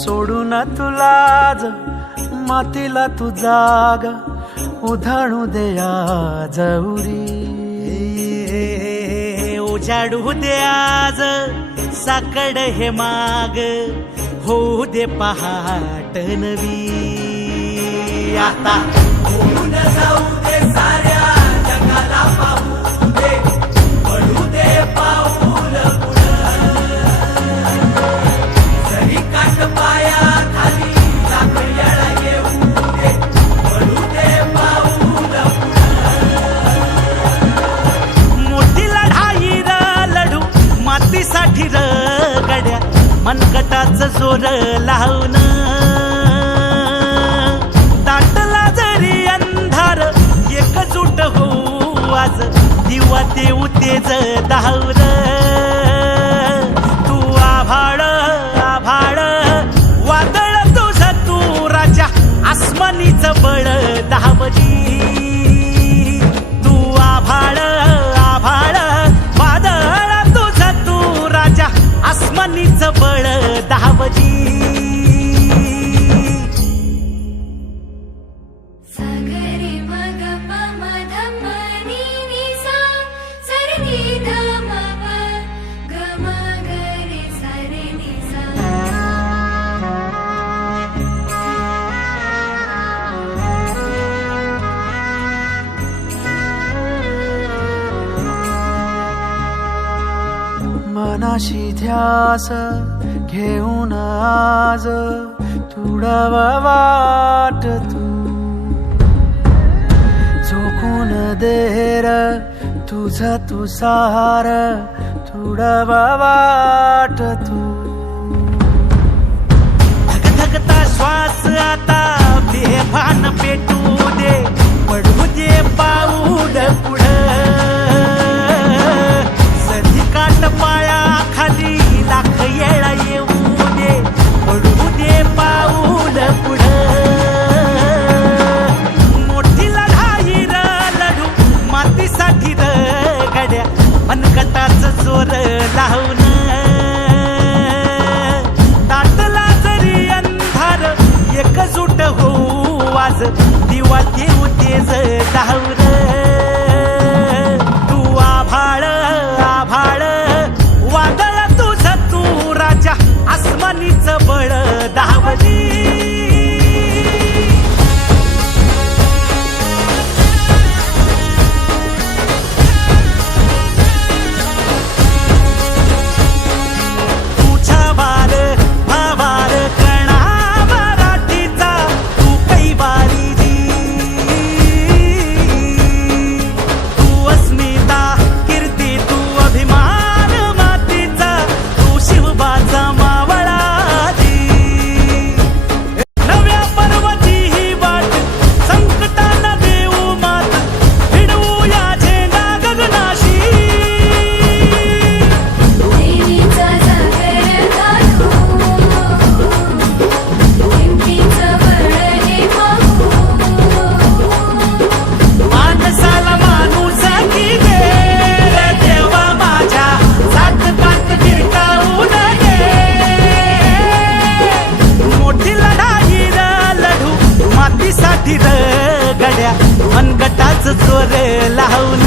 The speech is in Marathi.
सोडून तुलाज मातीला तू जाग उधाणू देया जवरी उजाडू दे आज साकड हे माग होऊ दे पहाट नवी. आता होऊन जाऊ दे साऱ्या जगाला पाहू दे पडू दे पाऊल जरी काट पाया खाली येऊ दे पडू दे पाऊल मोठी लढाई र लढू मातीसाठी र गड्या मनकटाच जोर लावून मुक्त होऊ आज. दिवा देऊ तेज धावर तू आभाळ आभाळ. वादळ तुझ तू राजा आसमानीच बळ दहावली. तू आभाळ आभाळ. वादळ तुझ तू राजा आसमानीच बळ दहावली. मनाशी ध्यास घेऊन आज तुडावा वाट तू. झोकून देर तुझ तुसार तुडावा वाट तू. धगधगता श्वास आता बेभान पेटू. तेज मनगटाच जोर लावून